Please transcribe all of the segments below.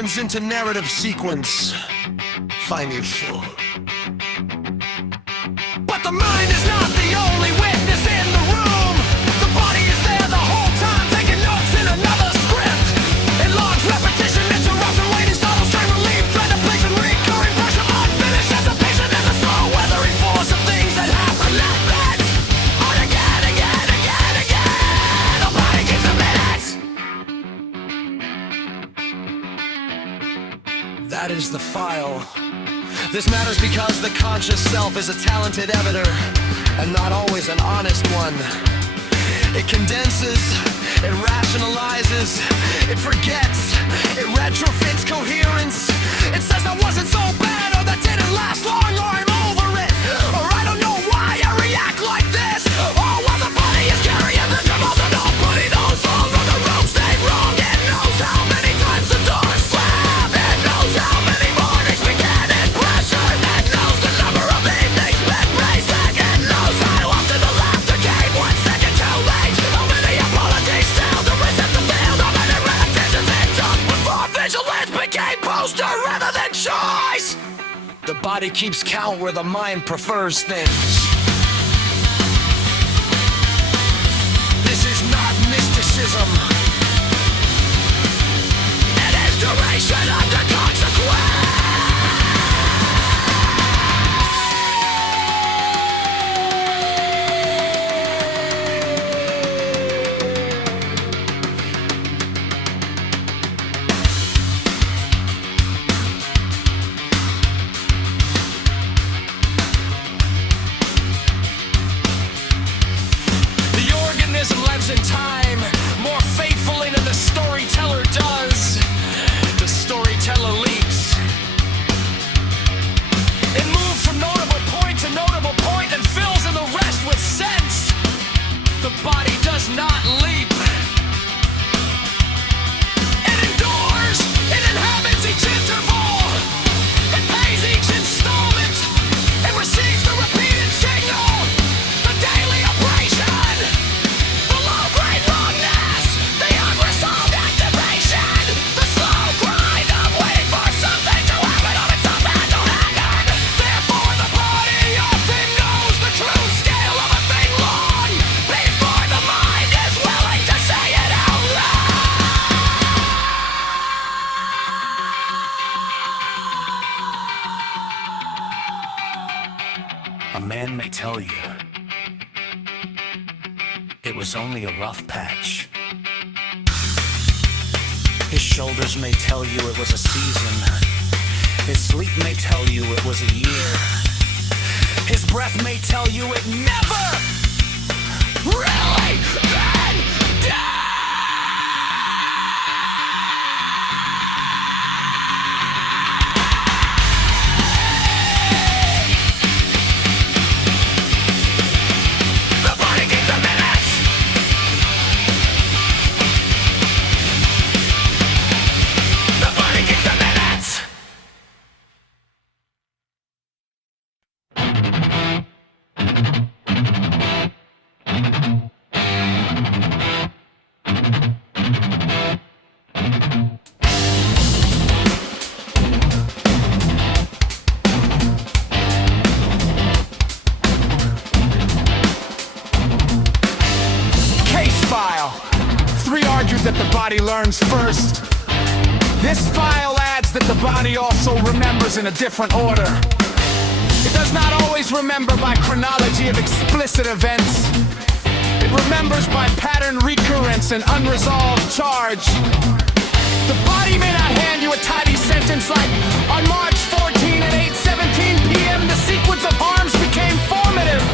sequence into narrative sequence. Finally full. But the mind is not the only witness in the room. The body is there the whole time, taking notes in another script. Enlarged repetition, interruption, waiting, subtle strain, relief, dread, depletion, recurring pressure, unfinished anticipation, and the slow weathering force of things that happen that minute. On again, again, again, again. The body keeps a minute. That is the file. This matters because the conscious self is a talented editor, and not always an honest one. It condenses, it rationalizes, it forgets, it retrofits coherence. It says that wasn't so bad, or that didn't last long, or I'm over it, or I don't know why I react like this. Oh, well, the body is carrying the drum of the nobody knows all of the road stayed wrong. It knows how many times the door slammed. It knows how many mornings began in pressure. It knows the number of evenings spent racing. It knows how often the laughter came 1 second too late. How many apologies still to resent the field. How many repetitions it took before vigilance became poster rather than choice. The body keeps count where the mind prefers things. This is not mysticism. It is duration under consequence. The organism lives in time, more faithfully than the storyteller does. The storyteller leaps. It moves from notable point to notable point and fills in the rest with sense. The body does not leap. It endures. It inhabits each interval. It pays each installment. It receives the repeated signal. The daily abrasion. The low-grade wrongness. The unresolved activation. The slow grind of waiting for something to happen of itself and to happen. Therefore the body often knows the true scale of a thing long before the mind is willing to say it out loud. A man may tell you it was only a rough patch. His shoulders may tell you it was a season. His sleep may tell you it was a year. His breath may tell you it never really been done. The body keeps a minute. The body keeps a minute. Case file. 3 argued that the body learns first. This file adds that the body also remembers in a different order. It does not always remember by chronology of explicit events. It remembers by pattern recurrence and unresolved charge. The body may not hand you a tidy sentence like, on March 14 at 8:17 p.m. the sequence of harms became formative.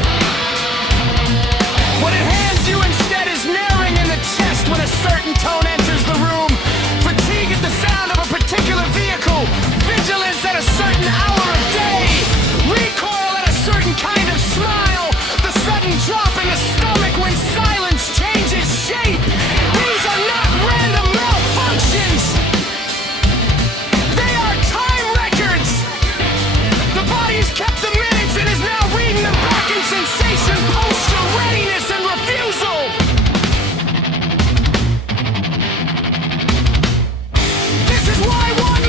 What it hands you instead is narrowing in the chest when a certain tone enters the room. Fatigue at the sound of a particular vehicle. Vigilance at a certain hour of day. Recoil at a certain kind of smile. The sudden dropping of stomach when silence changes shape. These are not random malfunctions. They are time records. The body's kept the minutes and is now reading them back in sensation, posture, readiness, and refusal. This is why one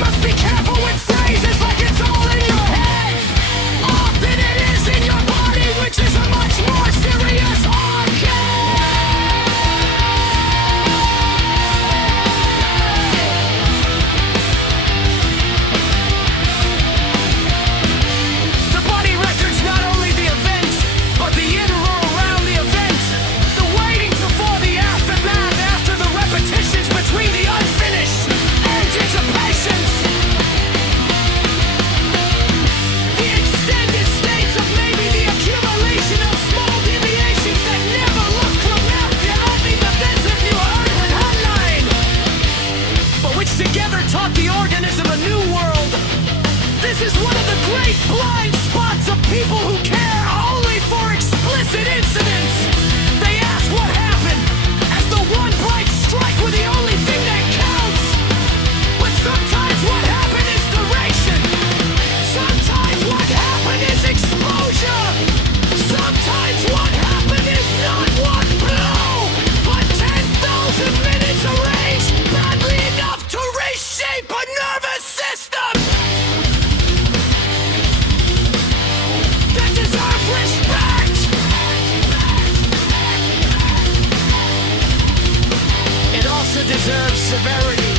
severity,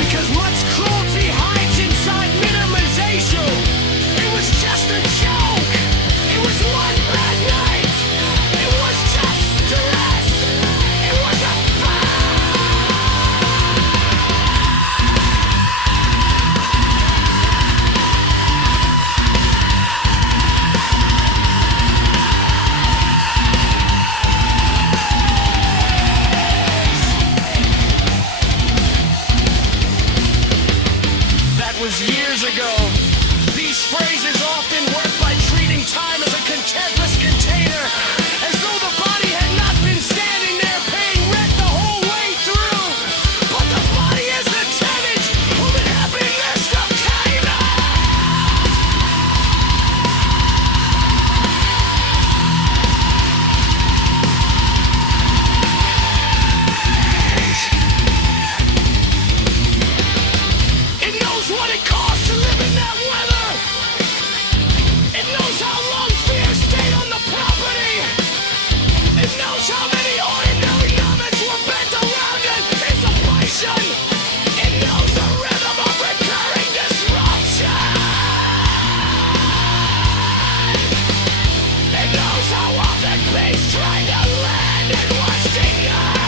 because much cruelty hides inside minimization. It was just a joke. It was one bad night. It was just stress. It was a was years ago. These phrases often work by treating time as a contemptless container, as though the body had not been standing there paying rent the whole way through. But the body is the tenant whom it had been missed up what it costs to live in that weather. It knows how long fear stayed on the property. It knows how many ordinary numbers were bent around it. It's a poison. It knows the rhythm of recurring disruption. It knows how often things try to land in Westinghouse.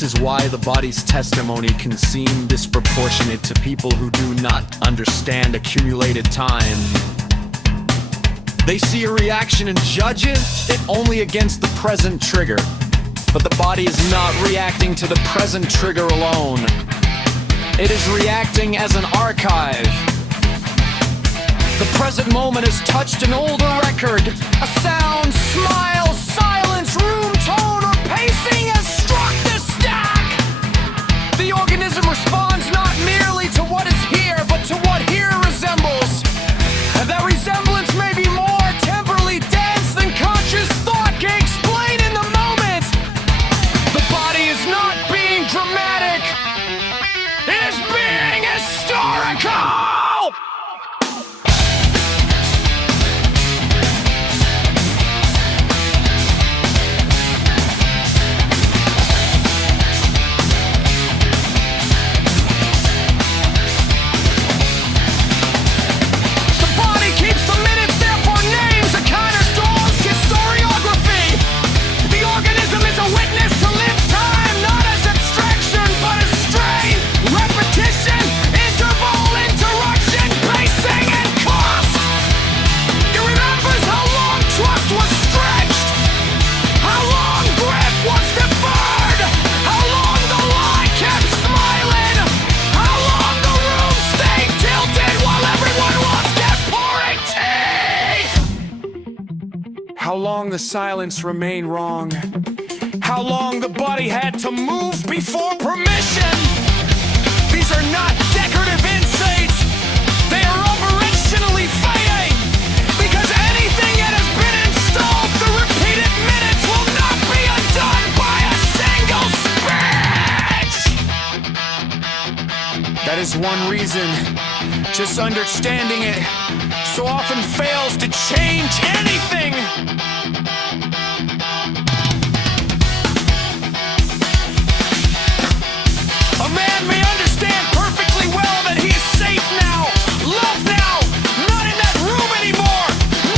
This is why the body's testimony can seem disproportionate to people who do not understand accumulated time. They see a reaction and judge it only against the present trigger. But the body is not reacting to the present trigger alone. It is reacting as an archive. The present moment has touched an older record. A sound, smile, silence, room tone, or pacing has struck the stack. The organism responds not merely to what is here, but to what here resembles. And that resemblance may be more temporally dense than conscious thought can explain in the moment. The body is not being dramatic. It is being historical! How long the silence remained wrong. How long the body had to move before permission. These are not decorative insights. They are operationally fading. Because anything that has been installed, the repeated minutes will not be undone by a single speech. That is one reason just understanding it so often fails to change anything. A man may understand perfectly well that he is safe now, loved now, not in that room anymore,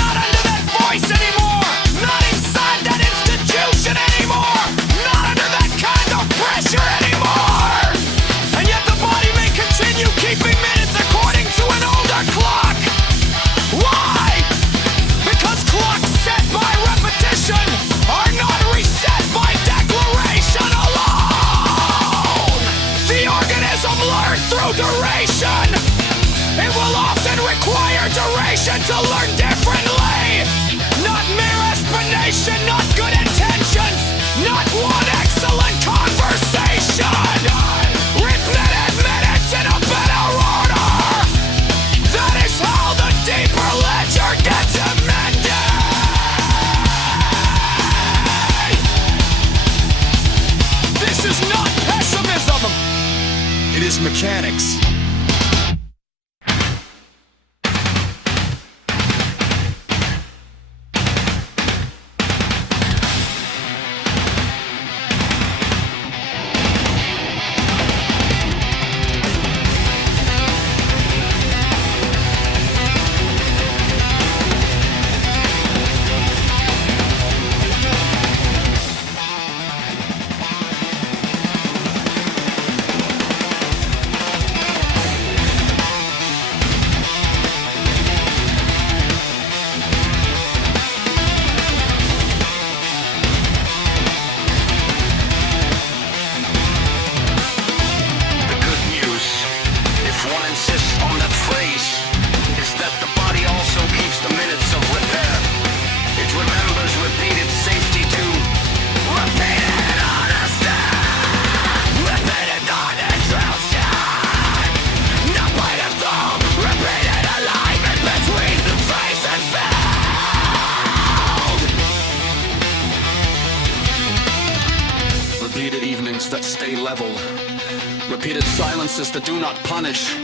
not under that voice anymore, not inside that institution anymore, not under that kind of pressure anymore. And yet the body may continue keeping minutes according to an older clock. Why? Because clocks set by repetition are not reset by declaration alone. The organism learns through duration. It will often require duration to learn differently. Not mere explanation, not good intentions, not one excellent conversation. Repeated minutes in a better order. That is how the deeper ledger gets amended. This is not pessimism. It is mechanics. The good news, if one insists on that phrase, is that the body also keeps the minutes of repair. It remembers repeated safety to repeated honesty, repeated non-intrusion, not by the thumb, repeated alignment between the face and field. Repeated evenings that stay level. Repeated silences that do not punish.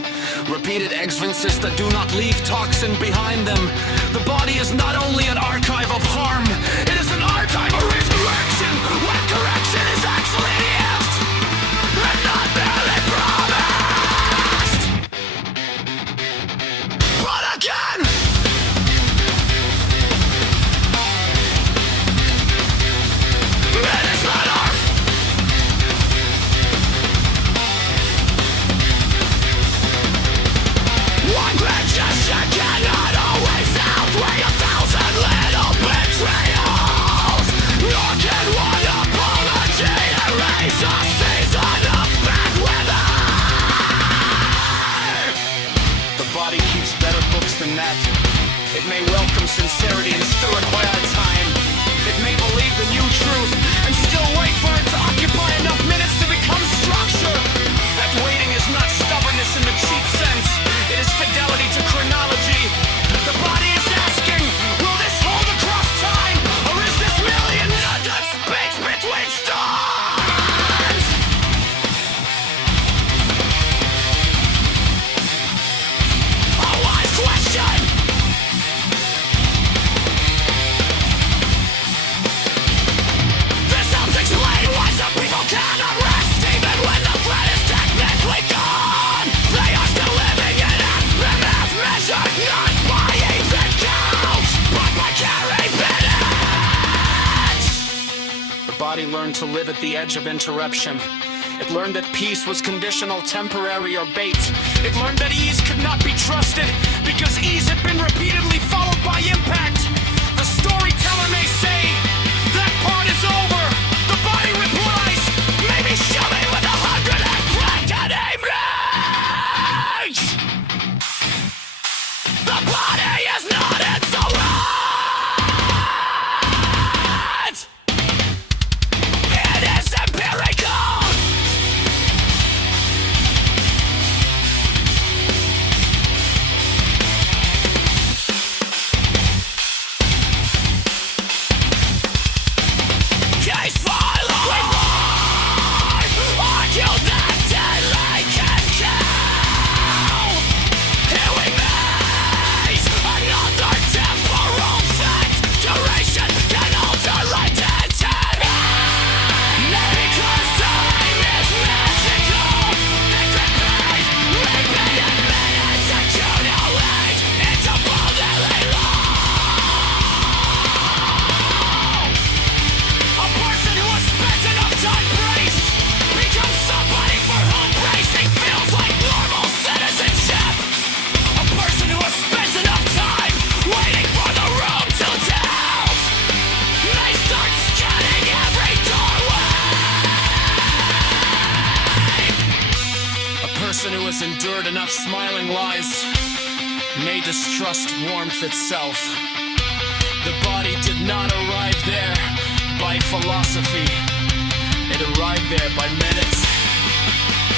Repeated exvences that do not leave toxin behind them. The body is not only an archive of harm, it is an archive of resurrection, when correction is actually the gift, and not merely promised. But again, minutes matter. One big gesture cannot always outweigh 1,000 little betrayals. Nor can one apology erase a season of bad weather. The body keeps better books than that. It may welcome sincerity and still require time. It may believe the new truth and still wait for it to occupy enough minutes to become structure. That waiting is not stubbornness in the cheap sense. It is fidelity to chronology. The body is asking, will this hold across time? Or is this merely an undone space between stars? A wise question. This helps explain why some people cannot rest even when the threat is technically gone. They are still living in a primitive measure, not by even counts, but by carrying minutes. The body learned to live at the edge of interruption. It learned that peace was conditional, temporary, or bait. It learned that ease could not be trusted because ease had been repeatedly followed by impact. The storyteller may say, that part is over. The body replies, maybe show me with 100 and blanket rage. The body is not its own. enough smiling lies may distrust warmth itself. The body did not arrive there by philosophy. It arrived there by minutes.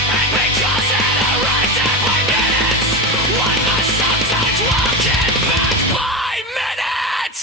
And because it arrived there by minutes, one must sometimes walk it back by minutes!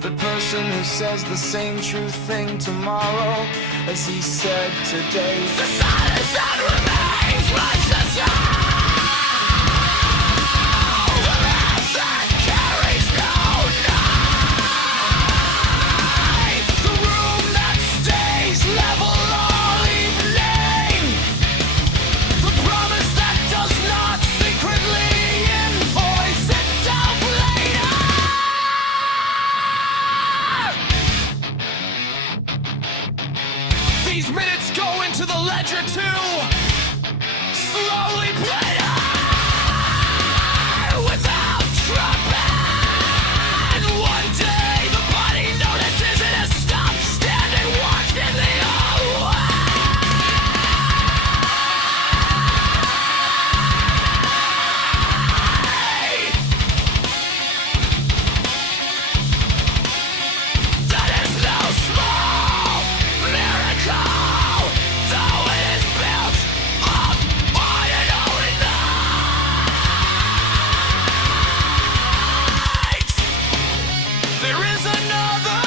The person who says the same true thing tomorrow as he said today. The silence that remains rushes out. The laugh that carries no knife. The room that stays level all evening. The promise that does not secretly invoice itself later. These minutes go into the ledger too. Slowly played out without trumpet. One day the body notices it has stopped, stand and walked in the hallway. That is no small miracle, though it is built of ordinary night. There is another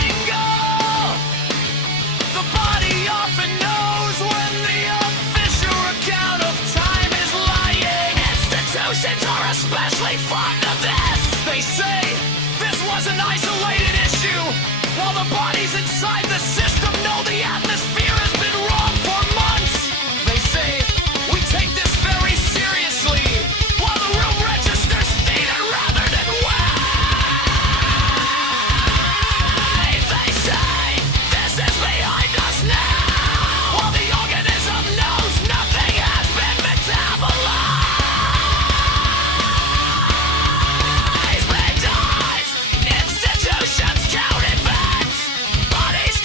angle. The body often knows when the official account of time is lying. Institutions are especially fond of this. They say this was an isolated issue, while the bodies inside the system know the atmosphere has been wrong for months. They say we take this very seriously, while the room registers theta rather than wave. They say this is behind us now, while the organism knows nothing has been metabolized. They dies, institutions count events, bodies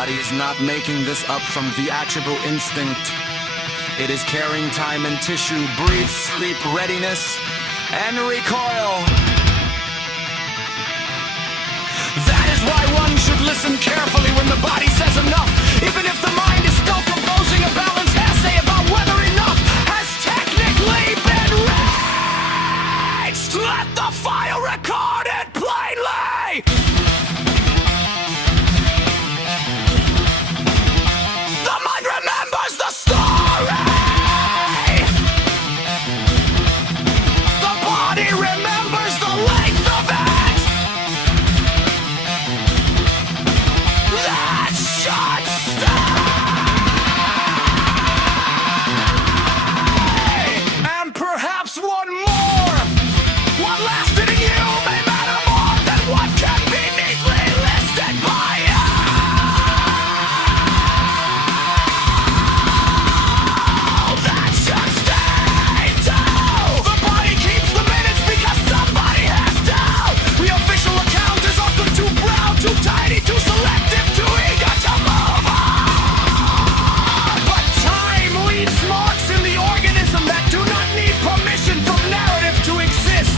body is not making this up from theatrical instinct. It is carrying time and tissue, breathe, sleep, readiness, and recoil. That is why one should listen carefully when the body says enough, even if the mind is still composing a balanced essay about whether enough has technically been reached. Let the file record it plainly. The mind remembers the story. The body remembers the length of it. That should stay. And perhaps one more. What lasted in you may matter more than what can be neatly listed by you. That should stay too. The body keeps the minutes because somebody has to. The official account is often too proud, too tiny, too selective, too eager to move on. But time leaves marks in the organism that do not need permission from narrative to exist.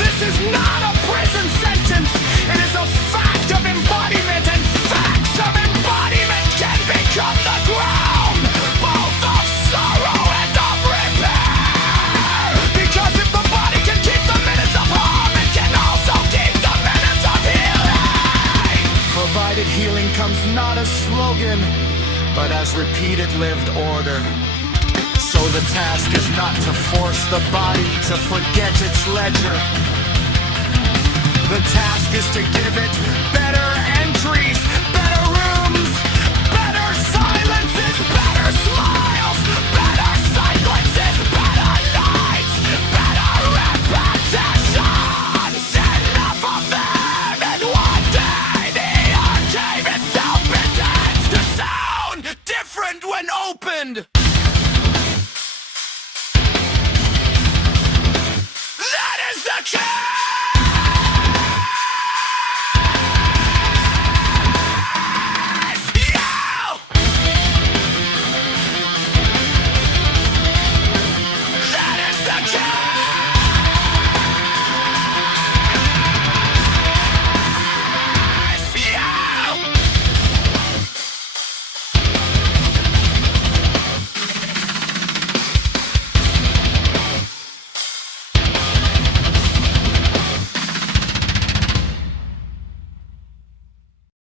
This is not a prison sentence. It is a fact of embodiment, and facts of embodiment can become the ground, both of sorrow and of repair. Because if the body can keep the minutes of harm, it can also keep the minutes of healing. Provided healing comes not as slogan, but as repeated lived order. So the task is not to force the body to forget its ledger. The task is to give it better entries, better rooms, better silences, better smiles, better silences, better nights, better repetitions. Enough of them, and one day the archive itself begins to sound different when opened.